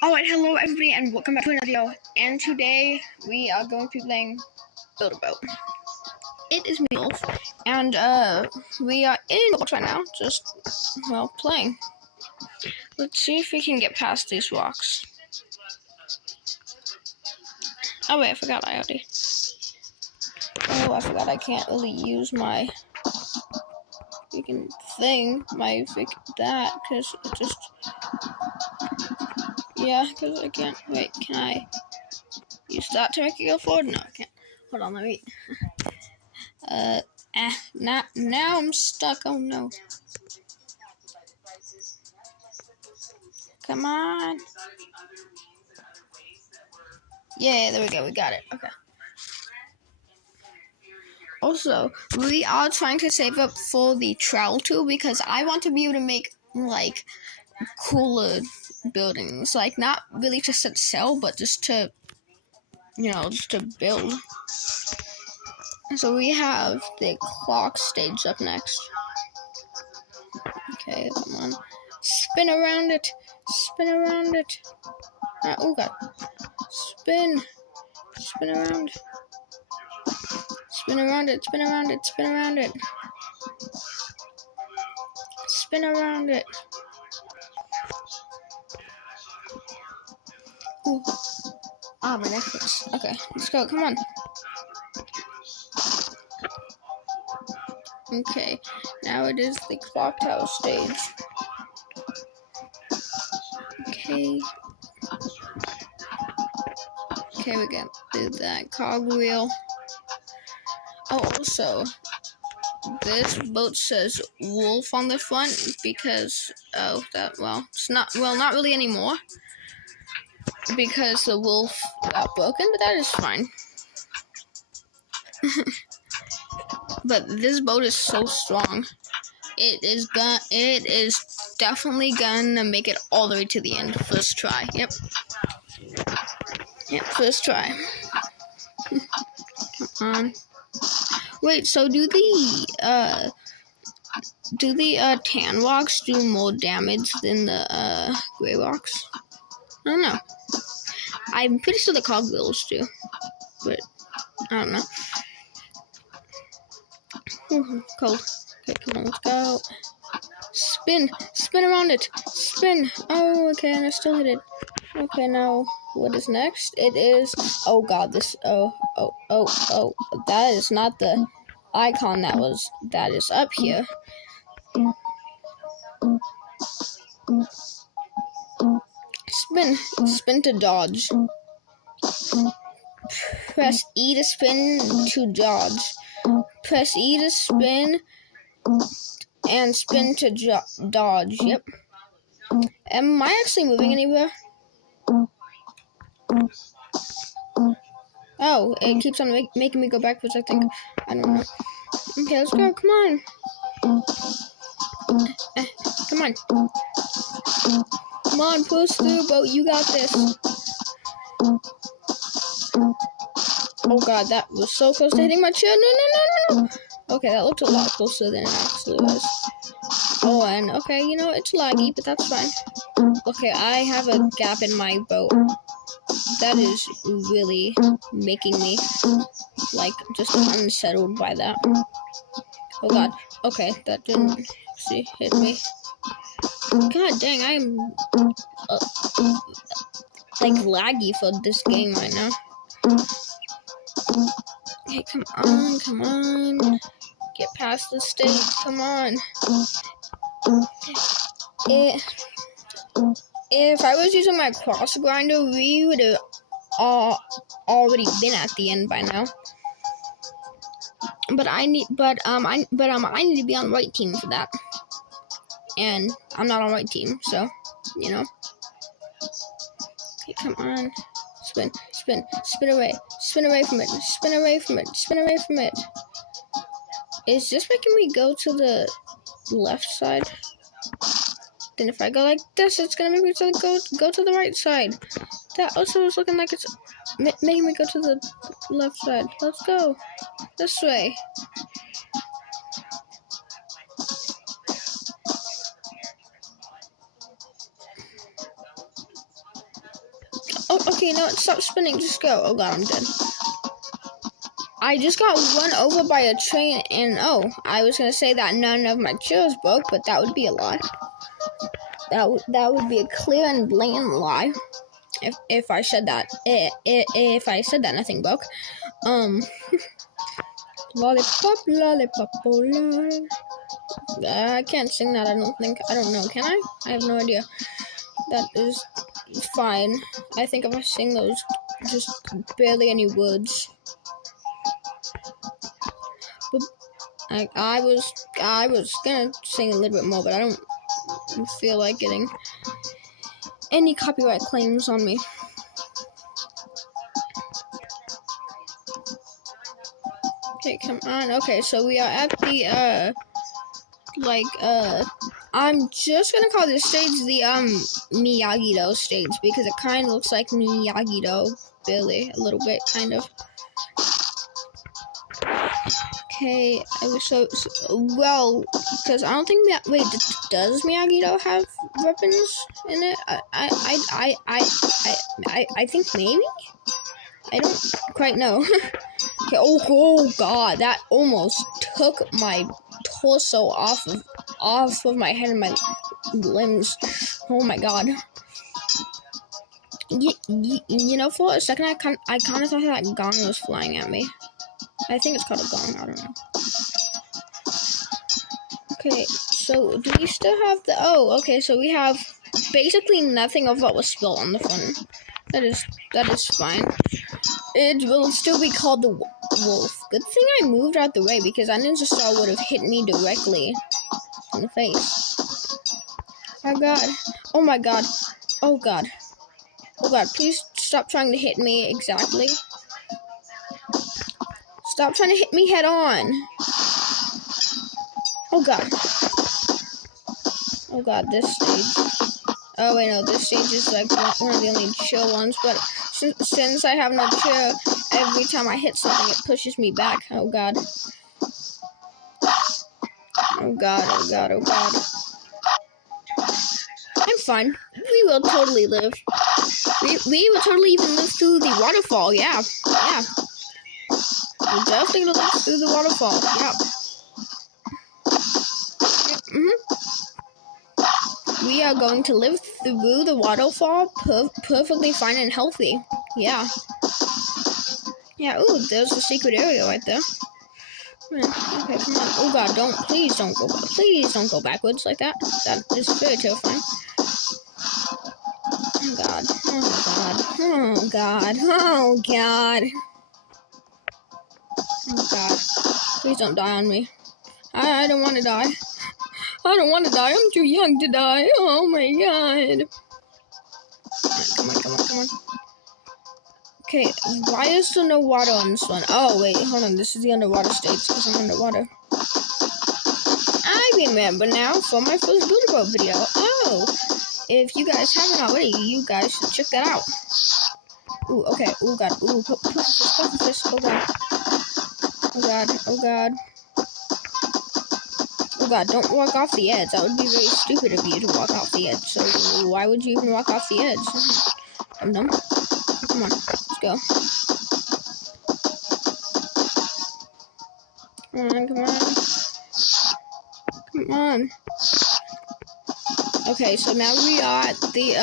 Alright, hello everybody and welcome back to another video. And today we are going to be playing Build a Boat. It is me, Wolf, and we are in Roblox right now, just, well, playing. Let's see if we can get past these rocks. Oh wait, I forgot I forgot I can't really use my freaking thing, because it just, yeah, because I can't, wait, can I use that to make it go forward? No, I can't. Hold on, let me, now I'm stuck, oh no. Come on. Yeah, there we go, we got it, okay. Also, we are trying to save up for the trowel tool because I want to be able to make, like, cooler buildings. Like, not really just to sell, but just to, you know, just to build. So we have the clock stage up next. Okay, come on. Spin around it. Spin around it. Oh, God. Spin. Spin around. Spin around it. Spin around it. Spin around it. Spin around it. Ooh. Ah, my neck hurts. Okay, let's go. Come on. Okay, now it is the clock tower stage. Okay. Okay, we got do that cogwheel. Oh, also, this boat says Wolf on the front because, not really anymore. Because the wolf got broken, but that is fine. But this boat is so strong. It is definitely gonna make it all the way to the end. First try. Yep. Yep, first try. Come on. Wait, so do the tan rocks do more damage than the gray rocks? I don't know. I'm pretty sure the cogwheels do, but I don't know. Ooh, cold. Okay, come on, let's go. Spin! Spin around it! Spin! Oh, okay, and I still hit it. Okay, now, what is next? It is, oh god, this, that is not the icon that is up here. Spin to dodge. Press E to spin to dodge. Press E to spin and spin to dodge. Yep. Am I actually moving anywhere? Oh, it keeps on making me go backwards, I think. I don't know. Okay, let's go. Come on. Come on. Come on, push through, boat. You got this. Oh, God, that was so close to hitting my chair. No. Okay, that looked a lot closer than it actually was. Oh, and okay, you know, it's laggy, but that's fine. Okay, I have a gap in my boat. That is really making me, like, just unsettled by that. Oh, God. Okay, that didn't hit me. God dang, I'm, like, laggy for this game right now. Hey, come on. Get past the stage, come on. If I was using my cross grinder, we would have already been at the end by now. But I need to be on the right team for that. And I'm not on the right team, so, you know. Okay, come on. Spin away. Spin away from it. Spin away from it. Spin away from it. Is this making me go to the left side? Then if I go like this, it's gonna make me go to the right side. That also is looking like it's making me go to the left side. Let's go this way. Oh, okay, no, stop spinning. Just go. Oh god, I'm dead. I just got run over by a train, and oh, I was gonna say that none of my chairs broke, but that would be a lie. That would be a clear and blatant lie. If I said that, if I said that nothing broke. Lollipop, lollipop, oh lolly. I can't sing that. I don't know. Can I? I have no idea. That is fine. I think if I sing those, just barely any words. But I was gonna sing a little bit more, but I don't feel like getting any copyright claims on me. Okay, come on. Okay, so we are at the I'm just gonna call this stage the Miyagi-Do stage because it kind of looks like Miyagi-Do, barely, a little bit, kind of. Okay, well, because I don't think that. Wait, does Miyagi-Do have weapons in it? I think maybe. I don't quite know. Okay, oh god, that almost took my torso off of my head and my limbs. Oh my god. You know, for a second I kind of thought that gong was flying at me. I think it's called a gong, I don't know. Okay, so do we still have the... Oh, okay, so we have basically nothing of what was spilled on the front. That is fine. It will still be called the wolf. Good thing I moved out the way because that ninja star would have hit me directly in the face. Oh god. Oh my god. Oh god. Oh god, please stop trying to hit me exactly. Stop trying to hit me head on. Oh god. Oh god, this stage. Oh wait, no, this stage is like one of the only chill ones, but since I have no chill, every time I hit something, it pushes me back. Oh god. Oh god, oh god, oh god. I'm fine. We will totally live. We will totally even live through the waterfall, yeah. Yeah. We're definitely gonna live through the waterfall, yeah. We are going to live through the waterfall perfectly fine and healthy. Yeah. Yeah, ooh, there's a secret area right there. Okay, come on. Oh god, please don't go backwards like that. That is very terrifying. Oh god. Oh god. Oh god. Oh god. Oh god. Please don't die on me. I don't want to die. I don't want to die. I'm too young to die. Oh my god. Come on. Okay, why is there no water on this one? Oh, wait, hold on. This is the underwater stage because I'm underwater. I remember now from my first Build-A-Boat video. Oh, if you guys haven't already, you guys should check that out. Ooh, okay. Oh god. Ooh, put this. Oh god. Oh god. Oh god. Oh god, don't walk off the edge. That would be very stupid of you to walk off the edge. So why would you even walk off the edge? Dum-dum. Come on, let's go. Come on. Okay, so now we are at the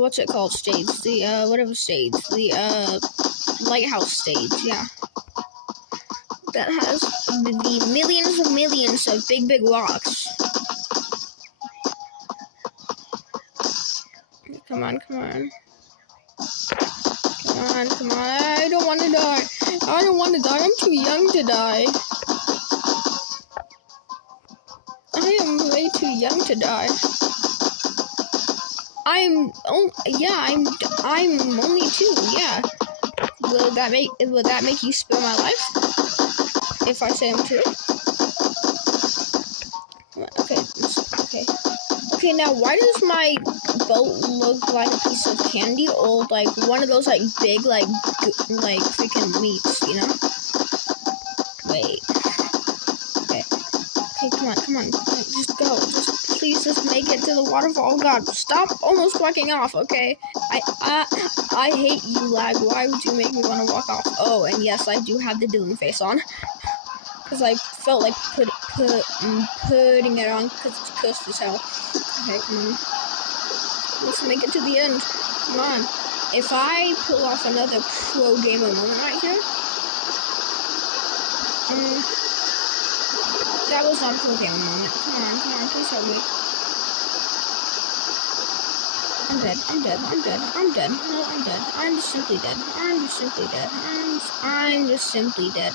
what's it called stage? The whatever stage. The lighthouse stage, yeah. That has the millions of big rocks. Come on. I don't want to die. I'm too young to die. I am way too young to die. I'm only 2, yeah. Will that make you spare my life? If I say I'm true? Okay, now why does my boat look like a piece of candy or like one of those like big like freaking meats, you know? Wait. Okay, come on. Just go. Just please just make it to the waterfall. Oh God, stop almost walking off, okay? I hate you, lag. Why would you make me want to walk off? Oh, and yes, I do have the Doom face on. Because I felt like putting it on because it's cursed as hell. Okay, come on. Let's make it to the end. Come on. If I pull off another pro gamer moment right here. That was not a pro gamer moment. Come on, please help me. I'm dead. No, I'm dead. I'm just simply dead. I'm just simply dead.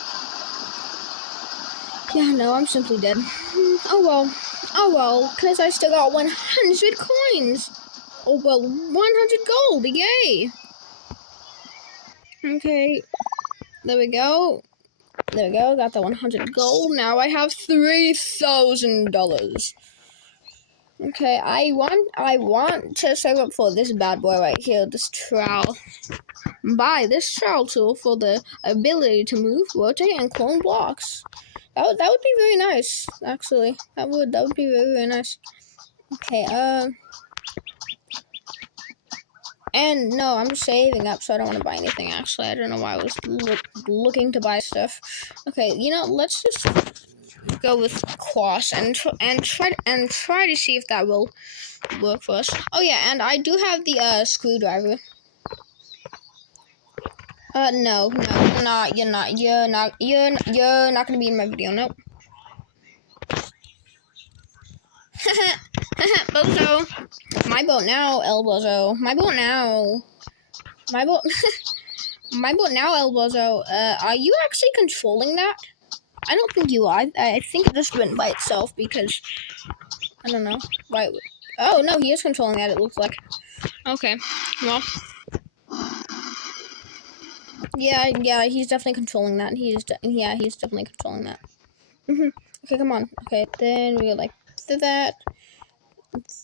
Yeah, no, I'm simply dead. Oh well, because I still got 100 coins. Oh well, 100 gold, yay! Okay, there we go, got the 100 gold. Now I have $3,000. Okay, I want to save up for this bad boy right here, this trowel. Buy this trowel tool for the ability to move, rotate, and clone blocks. That would be very nice, actually. That would be very, very nice. Okay, and no, I'm saving up, so I don't want to buy anything, actually. I don't know why I was looking to buy stuff. Okay, you know, let's just go with Quas and try to see if that will work for us. Oh yeah, and I do have the screwdriver. No, you're not gonna be in my video, nope. Bozo. My boat now, El Bozo. My boat now, El Bozo. Are you actually controlling that? I don't think you are. I think it just went by itself because, I don't know. Why? Oh, no, he is controlling that, it looks like. Okay, well. Yeah, he's definitely controlling that. He's definitely controlling that. Okay, come on. Okay, then we go like that.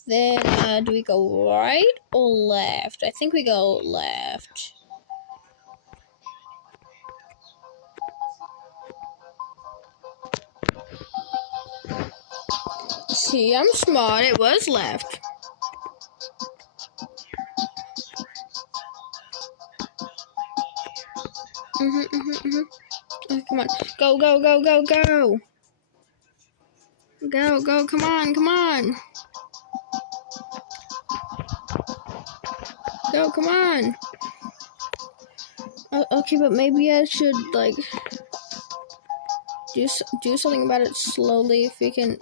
Then, do we go right or left? I think we go left. See, I'm smart. It was left. Okay, come on. Go. Go, come on. Go, come on. Okay, but maybe I should, like, do something about it slowly if we can.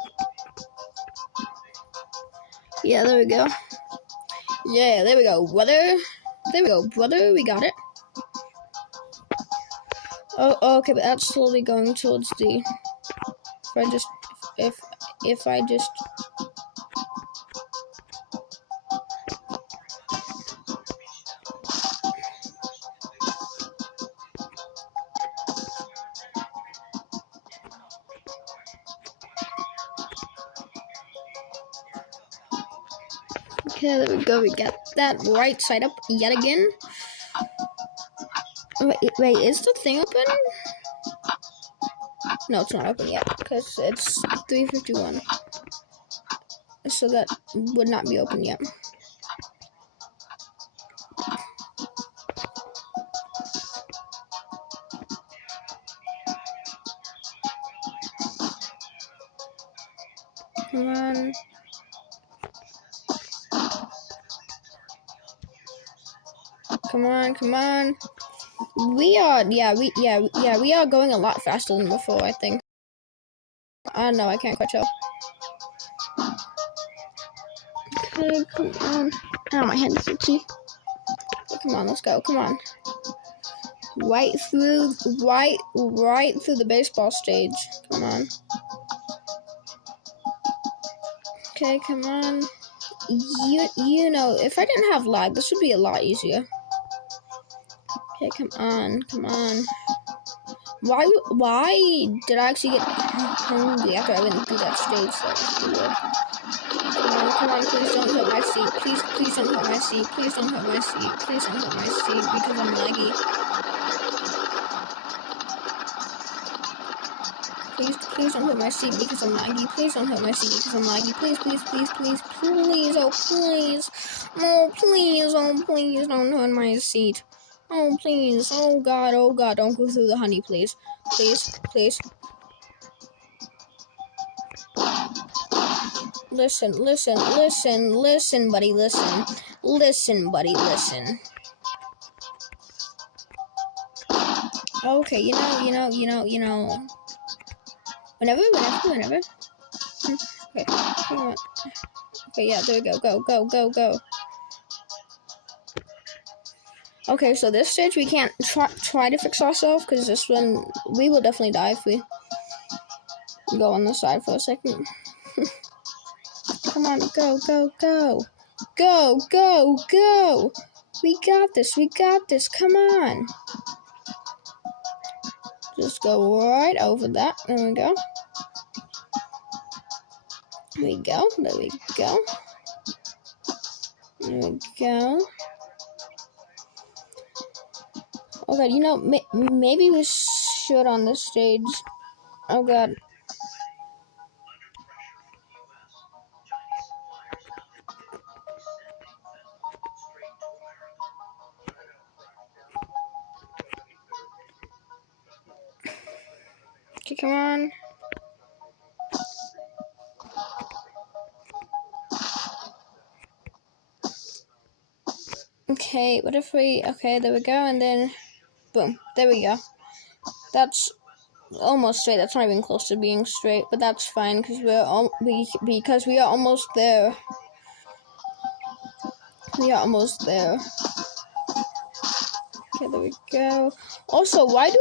Yeah, there we go. Yeah, there we go, brother. We got it. Oh, okay, but that's slowly going towards the. If I just. Okay, there we go. We got that right side up yet again. Wait, is the thing open? No, it's not open yet because it's 3:51. So that would not be open yet. Come on. Come on. We are going a lot faster than before, I think. No, I can't quite tell. Okay, come on. Oh, my hand is itchy. Okay, come on, let's go. Come on. Right through the baseball stage. Come on. Okay, come on. You know, if I didn't have lag, this would be a lot easier. Okay, come on. Why did I actually get hungry after I went through that stage? Come on, please don't hit my seat. Please don't hit my seat. Please don't hit my seat. Please don't hit my seat because I'm laggy. Please don't hurt my seat because I'm laggy. Please don't hurt my seat because I'm laggy. Please. Oh, please. No, please. Oh, please don't hurt my seat. Oh, please. Oh, God. Don't go through the honey, please. Please. Listen, buddy, listen. Listen, buddy, listen. Okay, you know. Whenever. Okay, come on. Okay, yeah, there we go. Go. Okay, so this stage we can't try to fix ourselves, because this one, we will definitely die if we go on the side for a second. Come on, go. We got this, come on. Just go right over that, there we go. There we go. Oh god, you know, maybe we should on this stage. Oh god. Okay, come on. Okay, what if we... Okay, there we go, and then... Boom. There we go. That's almost straight. That's not even close to being straight, but that's fine, because we are almost there. We are almost there. Okay, there we go. Also, why does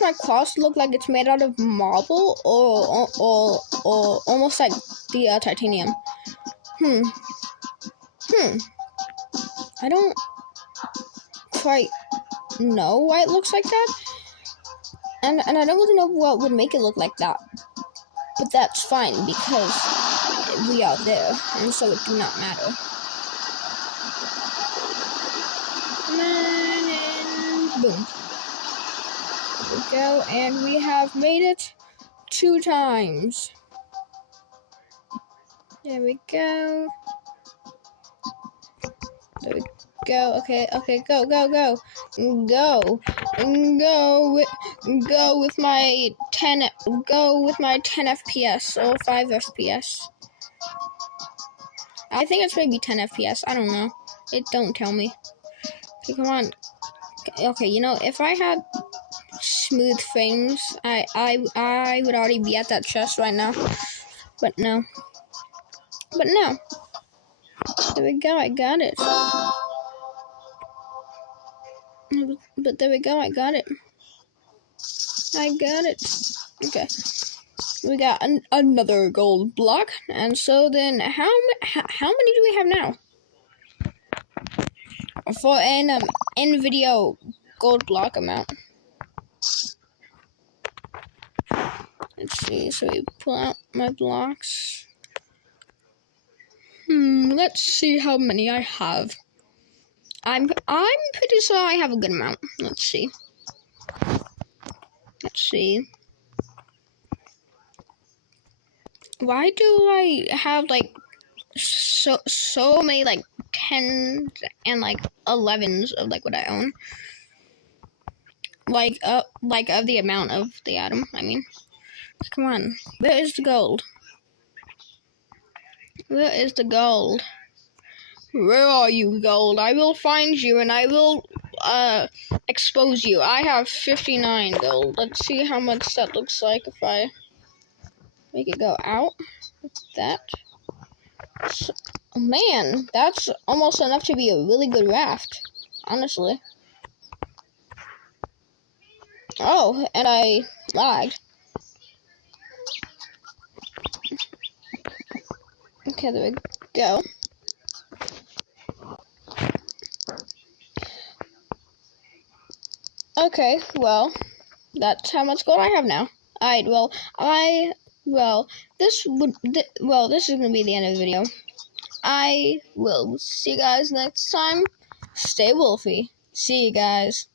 my cross look like it's made out of marble or almost like the titanium? I don't quite know why it looks like that, and I don't really know what would make it look like that, but that's fine because we are there, and so it do not matter. And boom. There we go, and we have made it 2 times. There we go. There we go. Okay, go. Go with my 10 FPS or 5 FPS. I think it's maybe 10 FPS. I don't know. It don't tell me. Okay, come on. Okay, you know, if I had smooth frames, I would already be at that chest right now. But no. There we go, I got it. But there we go, I got it. Okay. We got another gold block. And so then, how many do we have now? For an NVIDIA gold block amount. Let's see, so we pull out my blocks. Let's see how many I have. I'm pretty sure I have a good amount. Let's see. Why do I have like so many like 10s and like 11s of like what I own? Like of the amount of the atom, I mean. Come on. Where is the gold? Where are you, gold? I will find you and I will expose you. I have 59 gold. Let's see how much that looks like if I make it go out like that. So, man, that's almost enough to be a really good raft, honestly. Oh, and I lagged. Okay, there we go. Okay, well, that's how much gold I have now. Alright, this is gonna be the end of the video. I will see you guys next time. Stay wolfy. See you guys.